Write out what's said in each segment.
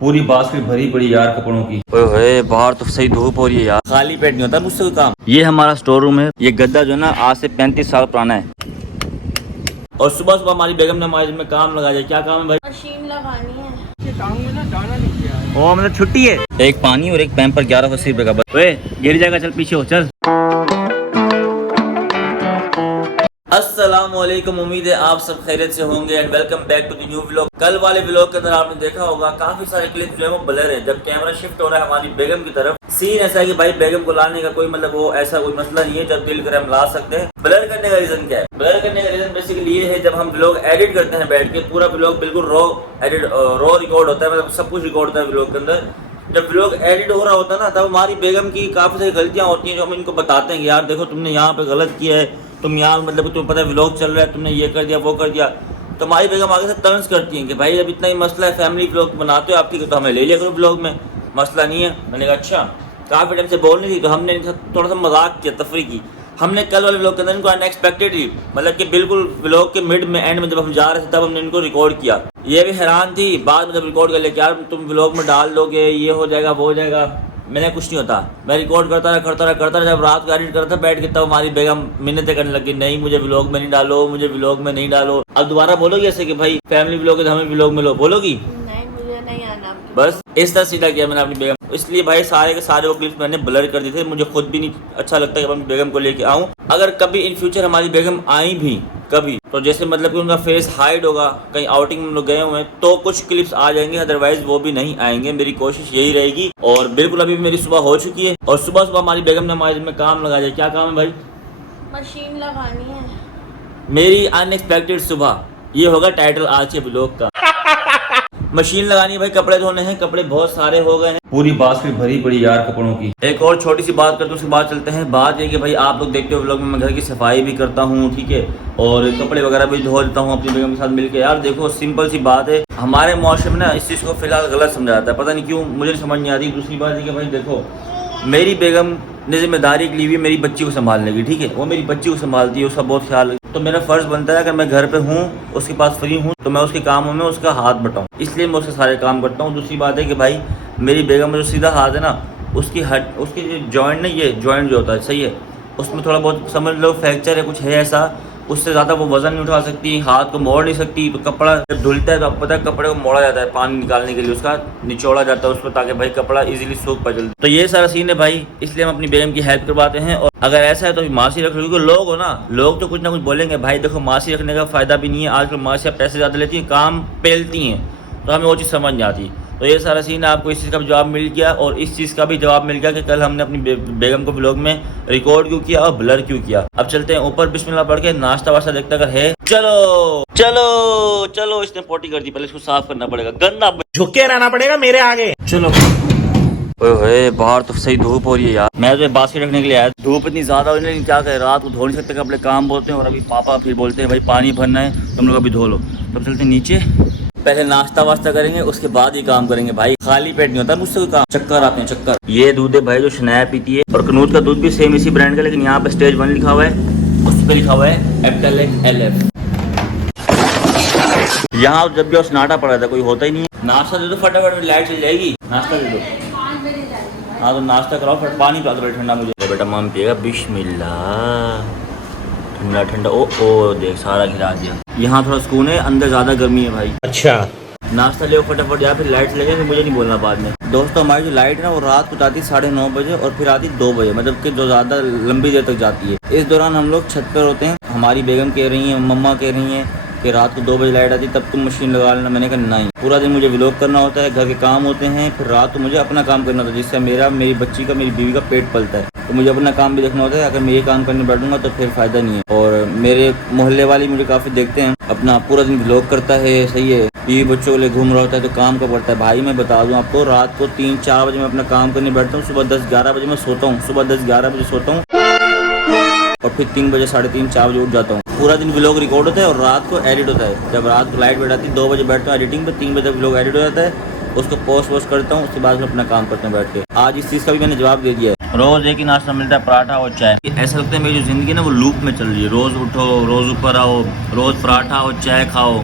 पूरी बास्केट भरी पड़ी यार कपड़ों की। ओए बाहर तो सही धूप हो रही है यार, खाली पेट नहीं होता मुझसे कोई काम। ये हमारा स्टोर रूम है। ये गद्दा जो है ना आज से 35 साल पुराना है। और सुबह सुबह हमारी बेगम ने हमारे में काम लगा दिया। क्या काम है भाई? मशीन लगानी है। काम में ना दाना नहीं किया। ओ मतलब छुट्टी है। एक पानी और एक पैम्पर 1180 रुपए का बस। ओए गिर जाएगा, चल पीछे हो चल। अस्सलामुअलैकुम, उम्मीद है आप सब खैरियत से होंगे and welcome back to the new vlog. कल वाले व्लॉग के अंदर आपने देखा होगा काफी सारे क्लिप जो है वो ब्लर है। जब कैमरा शिफ्ट हो रहा है हमारी बेगम की तरफ, सीन ऐसा है कि भाई बेगम को लाने का कोई मतलब वो ऐसा कोई मसला नहीं है। जब दिल करे हम ला सकते हैं। ब्लर करने का रीजन क्या है? ब्लर करने का रीजन बेसिकली ये है, जब हम व्लॉग एडिट करते हैं बैठ के, पूरा व्लॉग बिल्कुल रॉ रिकॉर्ड होता है, मतलब सब कुछ रिकॉर्ड होता है व्लॉग के अंदर। जब व्लॉग एडिट हो रहा होता है ना, तब हमारी बेगम की काफी सारी गलतियां होती हैं जो हम इनको बताते हैं कि यार देखो तुमने यहाँ पे गलत किया है, तुम यहाँ मतलब तुम्हें पता है व्लॉग चल रहा है, तुमने ये कर दिया वो कर दिया। तो हमारी बेगम आगे से तंज करती हैं कि भाई अब इतना ही मसला है, फैमिली व्लॉग बनाते हो आपकी तो हमें ले लिया करो व्लॉग में, मसला नहीं है। मैंने कहा अच्छा, काफ़ी टाइम से बोल नहीं थी तो हमने थोड़ा सा मजाक किया, तफरी की। हमने कल वाले व्लॉग के अंदर इनको अनएक्सपेक्टेडली मतलब कि बिल्कुल व्लॉग के मिड में एंड में जब हम जा रहे थे तब हमने इनको रिकॉर्ड किया। ये भी हैरान थी बाद में जब रिकॉर्ड कर लिया, यार तुम व्लॉग में डाल दोगे, ये हो जाएगा वो हो जाएगा। मैंने कुछ नहीं होता, मैं रिकॉर्ड करता रहा। जब रात को एडिट करता बैठ के तब हमारी बेगम मिन्नतें करने लगी, नहीं मुझे व्लॉग में नहीं डालो, मुझे व्लॉग में नहीं डालो। अब दोबारा बोलोगी ऐसे कि भाई फैमिली व्लॉग है तो हमें व्लॉग में लो, बोलोगी? नहीं, मुझे नहीं आना। बस इस तरह सीधा किया मैंने अपनी बेगम। इसलिए भाई सारे के सारे वो क्लिप्स मैंने ब्लर कर दिए थे। मुझे खुद भी नहीं अच्छा लगता कि अपनी बेगम को लेके आऊँ। अगर कभी इन फ्यूचर हमारी बेगम आई भी कभी, तो जैसे मतलब कि उनका फेस हाइड होगा, कहीं आउटिंग में लोग गए हुए हैं तो कुछ क्लिप्स आ जाएंगे, अदरवाइज वो भी नहीं आएंगे। मेरी कोशिश यही रहेगी। और बिल्कुल अभी मेरी सुबह हो चुकी है और सुबह सुबह हमारी बेगम ने हमारे में काम लगा दिया। क्या काम है भाई? मशीन लगानी है। मेरी अनएक्सपेक्टेड सुबह, ये होगा टाइटल आज के ब्लॉग का। मशीन लगानी है भाई, कपड़े धोने हैं, कपड़े बहुत सारे हो गए हैं, पूरी बास्केट भरी पड़ी यार कपड़ों की। एक और छोटी सी बात करते हैं उसके बाद चलते हैं। बात ये कि भाई आप लोग देखते हो व्लॉग में मैं घर की सफाई भी करता हूँ, ठीक है, और कपड़े वगैरह भी धो देता हूँ अपनी बेगम के साथ मिलकर। यार देखो सिंपल सी बात है, हमारे मुआशरे में ना इस चीज़ को फिलहाल गलत समझा जाता है, पता नहीं क्यों, मुझे समझ नहीं आती। दूसरी बात है कि भाई देखो मेरी बेगम ने जिम्मेदारी ली हुई है मेरी बच्ची को संभालने की, ठीक है, वो मेरी बच्ची को संभालती है, उसका बहुत ख्याल। तो मेरा फर्ज बनता है अगर मैं घर पे हूँ, उसके पास फ्री हूँ, तो मैं उसके कामों में उसका हाथ बटाऊँ, इसलिए मैं उसके सारे काम करता हूँ। दूसरी बात है कि भाई मेरी बेगम में जो सीधा हाथ है ना, उसकी उसकी जॉइंट नहीं, ये जॉइंट जो होता है सही है, उसमें थोड़ा बहुत समझ लो फ्रैक्चर है, कुछ है ऐसा, उससे ज़्यादा वो वजन नहीं उठा सकती, हाथ को मोड़ नहीं सकती। तो कपड़ा जब धुलता है तो आपको पता है कपड़े को मोड़ा जाता है पानी निकालने के लिए, उसका निचोड़ा जाता है उसको, ताकि भाई कपड़ा इजीली सूख पाए जल्दी। तो ये सारा सीन है भाई, इसलिए हम अपनी बेगम की हेल्प करवाते हैं। और अगर ऐसा है तो मासी रख लो, क्योंकि लोग हो ना, लोग तो कुछ ना कुछ बोलेंगे। भाई देखो मासी रखने का फ़ायदा भी नहीं है, आजकल मासियाँ पैसे ज़्यादा लेती हैं, काम पेलती हैं, तो हमें वो चीज़ समझ नहीं आती। तो ये सारा सीन है, आपको इस चीज़ का भी जवाब मिल गया और इस चीज़ का भी जवाब मिल गया कि कल हमने अपनी बेगम को व्लॉग में रिकॉर्ड क्यों किया और ब्लर क्यों किया। अब चलते हैं ऊपर, बिस्मिल्लाह पढ़ के नाश्ता वास्ता देखते अगर है। चलो चलो चलो, इसने पोटी कर दी, पहले इसको साफ करना पड़ेगा, गंदा झुके रहना पड़ेगा मेरे आगे। चलो। ओए बाहर तो सही धूप हो रही है यार, मैं तो बास्केट रखने के लिए आया। धूप इतनी ज्यादा हो रही है, क्या कहे, रात को धो नहीं सकते कपड़े, काम बोलते हैं। और अभी पापा फिर बोलते हैं भाई पानी भरना है, तुम लोग अभी धो लो। तब चलते हैं नीचे, पहले नाश्ता वास्ता करेंगे उसके बाद ही काम करेंगे। भाई खाली पेट नहीं होता मुझसे कोई काम, चक्कर आते हैं चक्कर। ये दूध है भाई जो शनाया पीती है, और कनूज का दूध भी सेम इसी ब्रांड का, लेकिन यहाँ पे स्टेज 1 लिखा हुआ है, उस पर लिखा हुआ है LF। यहाँ जब भी और सन्नाटा पड़ा था, कोई होता ही नहीं है। नाश्ता दे दो फटाफट, लाइट चल जाएगी, नाश्ता दे दो। हाँ तो नाश्ता कराओ, फिर पानी पिला दो ठंडा मुझे। तो बेटा मम पिएगा, बिस्मिल्लाह, ठंडा ठंडा। ओ देख सारा गिरा दिया। यहाँ थोड़ा सुकून है, अंदर ज्यादा गर्मी है भाई। अच्छा नाश्ता ले फटाफट, या फिर लाइट चले जाए, मुझे नहीं बोलना बाद में। दोस्तों हमारी जो लाइट है ना, वो रात को जाती है 9:30 बजे और फिर आती 2 बजे, मतलब कि जो ज़्यादा लंबी देर तक जाती है। इस दौरान हम लोग छत पर होते हैं। हमारी बेगम कह रही हैं, मम्मा कह रही हैं कि रात को 2 बजे लाइट आती तब तुम मशीन लगा लेना। मैंने कहा नहीं, पूरा दिन मुझे व्लॉग करना होता है, घर के काम होते हैं, फिर रात को मुझे अपना काम करना होता है, जिससे मेरी बच्ची का, मेरी बीवी का पेट पलता है। तो मुझे अपना काम भी देखना होता है। अगर मैं ये काम करने बैठूंगा तो फिर फ़ायदा नहीं है। और मेरे मोहल्ले वाले मुझे काफ़ी देखते हैं, अपना पूरा दिन व्लॉग करता है, सही है, बीवी बच्चों के लिए घूम रहा होता है, तो काम का पड़ता है। भाई मैं बता दूं आपको, रात को 3-4 बजे मैं अपना काम करने बैठता हूँ, सुबह 10-11 बजे मैं सोता हूँ, सुबह 10-11 बजे सोता हूँ और फिर 3 बजे 3:30-4 बजे उठ जाता हूँ। पूरा दिन व्लॉग रिकॉर्ड होता है और रात को एडिट होता है। जब रात को लाइट बैठ आती है 2 बजे बैठता हूँ एडिटिंग पे, 3 बजे तक व्लॉग एडिट हो जाता है, उसको पोस्ट करता हूँ, उसके बाद में अपना काम करता हूँ बैठ के। आज इस चीज़ का भी मैंने जवाब दे दिया है। रोज़ एक ही नाश्ता मिलता है, पराठा और चाय। ऐसा लगता है मेरी जो जिंदगी है ना वो लूप में चल रही है, रोज़ उठो, रोज़ ऊपर आओ, रोज़ पराठा और चाय खाओ।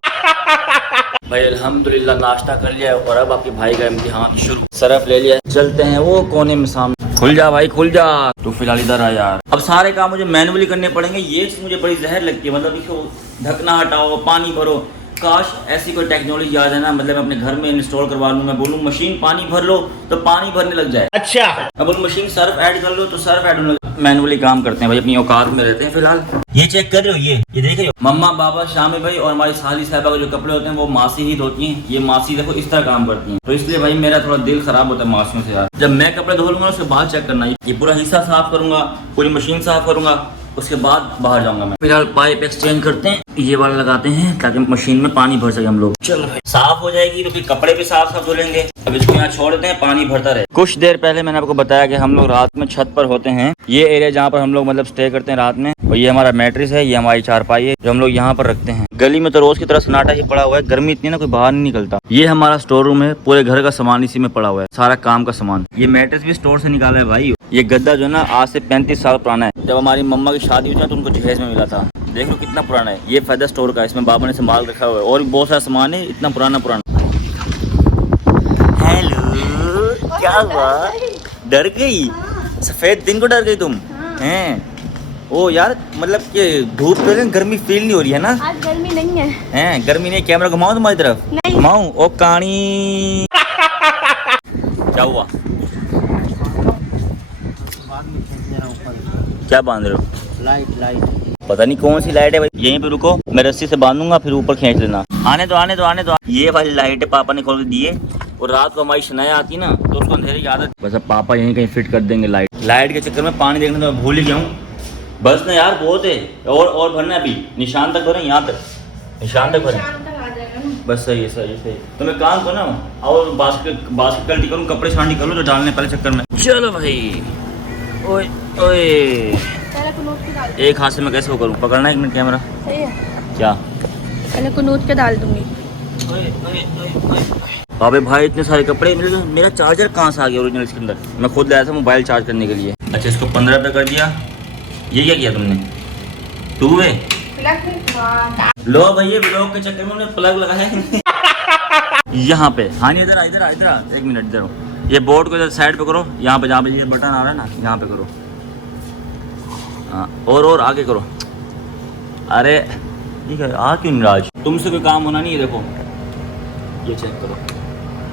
भाई अल्हम्दुलिल्लाह नाश्ता कर लिया और अब आपके भाई का इम्तिहान शुरू। सरफ ले लिया, चलते हैं वो कोने में सामने। खुल जा भाई खुल जा। तो फिलहाल इधर आ यार, अब सारे काम मुझे मैनुअली करने पड़ेंगे। ये चीज़ मुझे बड़ी जहर लगती है। मतलब देखो, ढकना हटाओ, पानी भरो। काश ऐसी कोई टेक्नोलॉजी आ जाए ना, मतलब मैं अपने घर में इंस्टॉल करवा लूँ। मैं बोलूँ मशीन पानी भर लो तो पानी भरने लग जाए। अच्छा, अब बोलूँ मशीन सर्फ ऐड कर लो तो सर्फ ऐड होने लग। मैनुअली काम करते हैं भाई, अपनी औकात में रहते हैं। फिलहाल ये चेक कर रहे हो, ये देख रहे हो, मम्मा पापा शामी भाई और हमारी साली साहिबा के जो कपड़े होते हैं वो मासी ही धोती हैं। ये मासी देखो इस तरह काम करती हैं, तो इसलिए भाई मेरा थोड़ा दिल खराब होता है मासियों से यार। जब मैं कपड़े धो लूंगा उसके बाद चेक करना, ये पूरा हिस्सा साफ करूंगा, पूरी मशीन साफ करूंगा, उसके बाद बाहर जाऊंगा मैं। फिलहाल पाइप एक्सचेंज करते हैं, ये वाला लगाते हैं ताकि मशीन में पानी भर सके हम लोग। चलो भाई साफ हो जाएगी तो फिर कपड़े भी साफ साफ धुलेंगे। अब इसको यहाँ छोड़ देते हैं, पानी भरता रहे। कुछ देर पहले मैंने आपको बताया कि हम लोग रात में छत पर होते हैं। ये एरिया जहाँ पर हम लोग मतलब स्टे करते हैं रात में, और ये हमारा मैट्रिस है, ये हमारी चारपाई है जो हम लोग यहाँ पर रखते हैं। गली में तो रोज की तरह सन्नाटा ही पड़ा हुआ है, गर्मी इतनी ना कोई बाहर नहीं निकलता। ये हमारा स्टोर रूम है, पूरे घर का सामान इसी में पड़ा हुआ है, सारा काम का सामान। ये मैट्रिस भी स्टोर से निकाला है भाई। ये गद्दा जो है ना आज से 35 साल पुराना है। जब हमारी मम्मा की शादी हुई थी तो उनको जहेज में मिला था। देख लो कितना पुराना है। ये फेदर स्टोर का, इसमें बाबा ने संभाल रखा हुआ है और भी बहुत सारा सामान है, इतना पुराना। हेलो, क्या हुआ? डर गई? सफेद दिन को डर गई तुम? हैं? ओ यार, मतलब कि धूप तो है, गर्मी फील नहीं हो रही है ना? आज गर्मी नहीं है। हैं? गर्मी नहीं? कैमरा घुमाऊं तुम्हारी तरफ? नहीं। घुमाऊं? ओ कहानी क्या हुआ? क्या बांध रहे हो? लाइट पता नहीं कौन सी लाइट है भाई। यहीं पे रुको, मैं रस्सी से बांधूंगा, फिर ऊपर खींच लेना। आने दो। ये वाली लाइट है पापा ने खोल के दिए, और रात को हमारी शनाया आती ना तो उसको अंधेरे की आदत। बस अब पापा यहीं कहीं फिट कर देंगे लाइट के चक्कर में पानी देखने तो मैं भूल ही गया हूँ। बस ना यार बहुत है, और भरना है अभी। निशान तक भरें, यहाँ तक निशान तक भरें। बस सही है। तो मैं काम करो ना, और बास्केट गलती करूँ, कपड़े छांटी करूँ तो डालने पहले चक्कर में। चलो भाई, ओए पहले कुनूत के डाल। एक हाथ से मैं कैसे वो करूँ? पकड़ना एक मिनट कैमरा। सही है, क्या? पहले कुनूत के डाल दूंगी। अबे भाई इतने सारे कपड़े, मेरा चार्जर कहाँ से आ गया ओरिजिनल इसके अंदर? मैं खुद लाया था मोबाइल चार्ज करने के लिए। अच्छा, इसको 15 रुपये कर दिया। ये क्या किया तुमने? 2 वे लो भैया, ब्लॉग के चक्कर में उन्होंने प्लग लगाया है यहाँ पे। हाँ इधर आ, एक मिनट इधर हो। ये बोर्ड को इधर साइड पे करो, यहाँ पे जहाँ पे ये बटन आ रहा है ना, यहाँ पे करो। हाँ, और आगे करो। अरे ठीक है, आ क्यों नहीं राज? तुमसे कोई काम होना नहीं है। देखो ये चेक करो।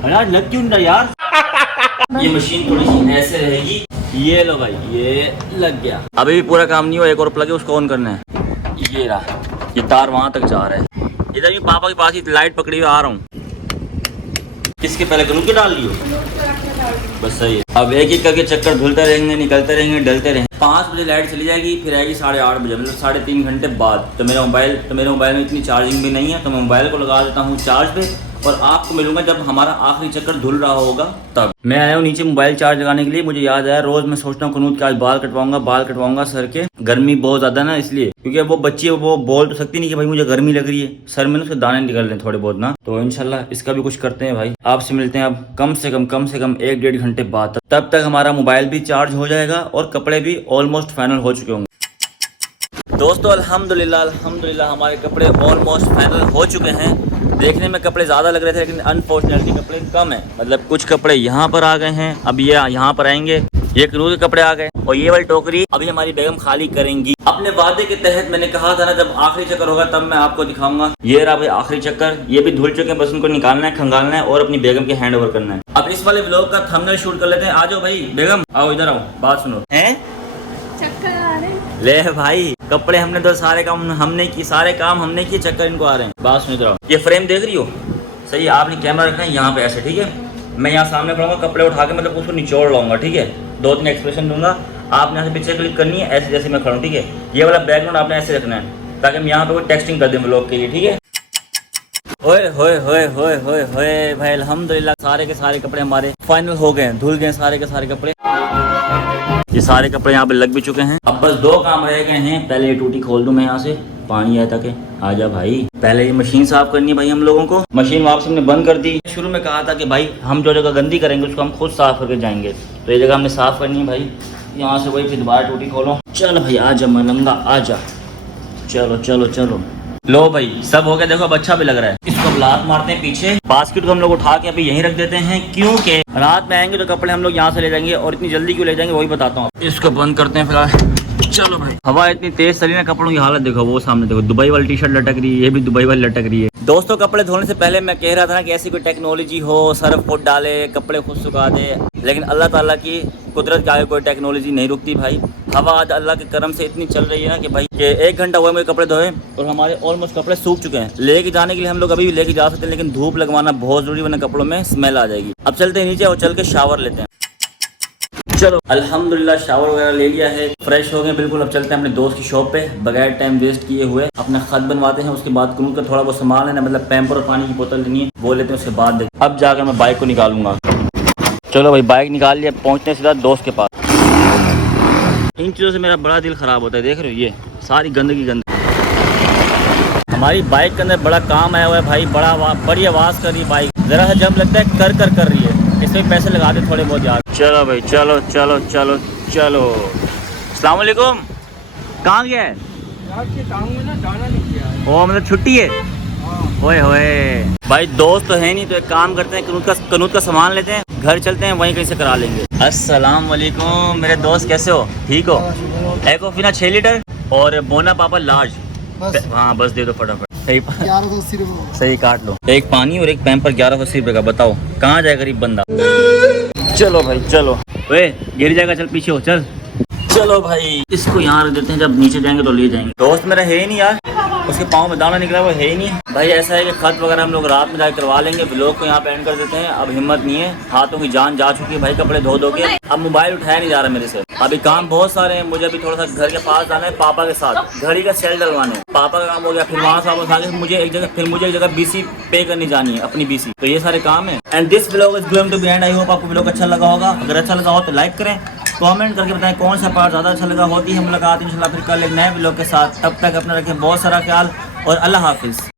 अरे यार लग क्यों नहीं रहा यार? ये मशीन थोड़ी सी ऐसे रहेगी। ये लो भाई, ये लग गया। अभी भी पूरा काम नहीं हुआ, एक और प्लग है उसको ऑन करना है। ये रहा, ये तार वहां तक जा रहा है। इधर भी पापा के पास ही लाइट पकड़ी हुई आ रहा हूँ। किसके पहले करूँ के डाल लियो? बस सही है। अब एक करके चक्कर धुलते रहेंगे, निकलते रहेंगे, डलते रहेंगे। 5 बजे लाइट चली जाएगी, फिर आएगी 8:30 बजे, मतलब 3.5 घंटे बाद। तो मेरे मोबाइल में इतनी चार्जिंग भी नहीं है, तो मैं मोबाइल को लगा देता हूँ चार्ज पे, और आपको मिलूंगा जब हमारा आखिरी चक्कर धुल रहा होगा तब। मैं आया हूँ नीचे मोबाइल चार्ज लगाने के लिए। मुझे याद आया, रोज मैं सोचता हूँ कनूत के आज बाल कटवाऊंगा सर के। गर्मी बहुत ज्यादा ना, इसलिए, क्योंकि वो बच्ची है वो बोल तो सकती नहीं कि भाई मुझे गर्मी लग रही है। सर में ना उसके दाने निकल रहे हैं थोड़े बहुत ना, तो इंशाल्लाह इसका भी कुछ करते हैं भाई। आपसे मिलते हैं अब कम से कम 1-1.5 घंटे बाद। तब तक हमारा मोबाइल भी चार्ज हो जाएगा और कपड़े भी ऑलमोस्ट फाइनल हो चुके होंगे। दोस्तों अल्हम्दुलिल्लाह हमारे कपड़े ऑलमोस्ट फाइनल हो चुके हैं। देखने में कपड़े ज़्यादा लग रहे थे, लेकिन अनफॉर्चुनेटली कपड़े कम है। मतलब कुछ कपड़े यहाँ पर आ गए हैं, अब ये यहाँ पर आएंगे। ये कनूत के कपड़े आ गए, और ये वाली टोकरी अभी हमारी बेगम खाली करेंगी। अपने वादे के तहत मैंने कहा था ना, जब आखिरी चक्कर होगा तब मैं आपको दिखाऊंगा। ये रहा भाई आखिरी चक्कर। ये भी धुल चुके हैं, बस उनको निकालना है, खंगालना है और अपनी बेगम के हैंड ओवर करना है। अब इस वाले व्लॉग का थंबनेल शूट कर लेते हैं। आ जाओ भाई बेगम, आओ इधर आओ, बात सुनो। हैं चक्कर आ रहे हैं। ले भाई, कपड़े हमने तो सारे काम हमने किए, चक्कर इनको आ रहे हैं। बात सुनो इधर आओ। ये फ्रेम देख रही हो? सही है, आपने कैमरा रखना है यहाँ पे ऐसे, ठीक है? मैं यहाँ सामने खड़ा हूँ, कपड़े उठा के मतलब उसको निचोड़ लाऊंगा, ठीक है? 2-3 एक्सप्रेशन दूंगा, आपने यहाँ से पीछे क्लिक करनी है ऐसे, जैसे मैं खड़ा हूँ, ठीक है? ये वाला बैकग्राउंड आपने ऐसे रखना है ताकि हम यहाँ पे कोई टेक्सटिंग कर दें व्लॉग के लिए, ठीक है? होए भाई अल्हम्दुलिल्लाह सारे के सारे कपड़े हमारे फाइनल हो गए, धुल गए सारे के सारे कपड़े। ये सारे कपड़े यहाँ पे लग भी चुके हैं। अब बस 2 काम रह गए हैं। पहले ये टूटी खोल दूं मैं यहाँ से, पानी आया ताकि। आजा भाई, पहले ये मशीन साफ करनी है भाई हम लोगों को। मशीन वापस हमने बंद कर दी। शुरू में कहा था कि भाई हम जो जगह गंदी करेंगे उसको हम खुद साफ करके जाएंगे, तो ये जगह हमने साफ करनी है भाई। यहाँ से वही फिर दोबारा टूटी खोलो। चल भाई आजा मलंगा आजा, चलो लो भाई सब हो गया, देखो अब अच्छा भी लग रहा है। इसको अब लात मारते हैं पीछे। बास्केट को हम लोग उठा के अभी यहीं रख देते हैं, क्योंकि रात में आएंगे तो कपड़े हम लोग यहाँ से ले जाएंगे, और इतनी जल्दी क्यों ले जाएंगे वही बताता हूँ। इसको बंद करते हैं फिलहाल। चलो भाई, हवा इतनी तेज चली ना, कपड़ों की हालत देखो, वो सामने देखो, दुबई वाली टी शर्ट लटक रही है, ये भी दुबई वाली लटक रही है। दोस्तों कपड़े धोने से पहले मैं कह रहा था ना कि ऐसी कोई टेक्नोलॉजी हो, सर्फ खुद डाले कपड़े खुद सुखा दे, लेकिन अल्लाह ताला की कुदरत के आगे कोई टेक्नोलॉजी नहीं रुकती भाई। हवा आज अल्लाह के करम से इतनी चल रही है ना कि भाई कि 1 घंटा हुआ मेरे कपड़े धोए और हमारे ऑलमोस्ट कपड़े सूख चुके हैं। लेके जाने के लिए हम लोग अभी भी लेके जा सकते हैं, लेकिन धूप लगवाना बहुत जरूरी, वरना कपड़ों में स्मेल आ जाएगी। अब चलते हैं नीचे और चल के शावर लेते हैं। चलो अल्हम्दुलिल्लाह शावर वगैरह ले लिया है, फ्रेश हो गए बिल्कुल। अब चलते हैं अपने दोस्त की शॉप पे बगैर टाइम वेस्ट किए हुए, अपना खत बनवाते हैं। उसके बाद कुनूत का थोड़ा बहुत सामान लेना, मतलब पैम्पर और पानी की बोतल लेनी है, वो लेते हैं। उसके बाद अब जाकर मैं बाइक को निकालूंगा। चलो भाई बाइक निकाल लिया, पहुँचते सीधा दोस्त के पास। इन चीज़ों से मेरा बड़ा दिल ख़राब होता है, देख रहे हो ये सारी गंदगी हमारी बाइक के अंदर बड़ा काम आया हुआ है भाई, बड़ी आवाज़ कर रही है बाइक, ज़रा सा जब लगता है कर रही है, इसमें पैसे लगा दे थोड़े बहुत यार। चलो भाई चलो चलो चलो चलो। अस्सलाम वालेकुम, कहाँ गया है? ओ मतलब छुट्टी है? ओए होए भाई, दोस्त तो है नहीं, तो एक काम करते हैं, कनूत का सामान लेते हैं, घर चलते हैं, वहीं कहीं से करा लेंगे। अस्सलाम वालेकुम मेरे दोस्त, कैसे हो? ठीक हो? एक कॉफी 6 लीटर और बोना पापा लार्ज। हाँ बस दे दो फटाफट। सही काट लो। एक पानी और एक पैम्पर 1180 रुपये का, बताओ कहाँ जाए गरीब बंदा। चलो भाई चलो, वे गिर जाएगा, चल पीछे हो चल। चलो भाई इसको यहाँ रख देते हैं, जब नीचे जाएंगे तो ले जाएंगे। दोस्त मेरा है ही नहीं यार, उसके पाँव में दाना निकला वो है ही नहीं भाई। ऐसा है कि खत वगैरह हम लोग रात में जाकर करवा लेंगे, ब्लॉग को यहाँ पे एंड कर देते हैं। अब हिम्मत नहीं है, हाथों की जान जा चुकी है भाई, कपड़े धो के। अब मोबाइल उठाया नहीं जा रहा मेरे से, अभी काम बहुत सारे हैं। मुझे अभी थोड़ा सा घर के पास जाना है पापा के साथ, घड़ी का सेल डलवाना है, पापा का काम हो गया। फिर वहाँ से वापस आके मुझे एक जगह BC पे करनी जानी है, अपनी BC। तो ये सारे काम है। And this blog is going to be end. I hope आपको ब्लॉग अच्छा लगा होगा। अगर अच्छा लगा हो तो लाइक करें, कमेंट करके बताएं कौन सा पार्ट ज़्यादा अच्छा लगा। होती है मुलाकात इंशाल्लाह फिर कल एक नए ब्लॉग के साथ। तब तक अपना रखें बहुत सारा ख्याल और अल्लाह हाफिज़।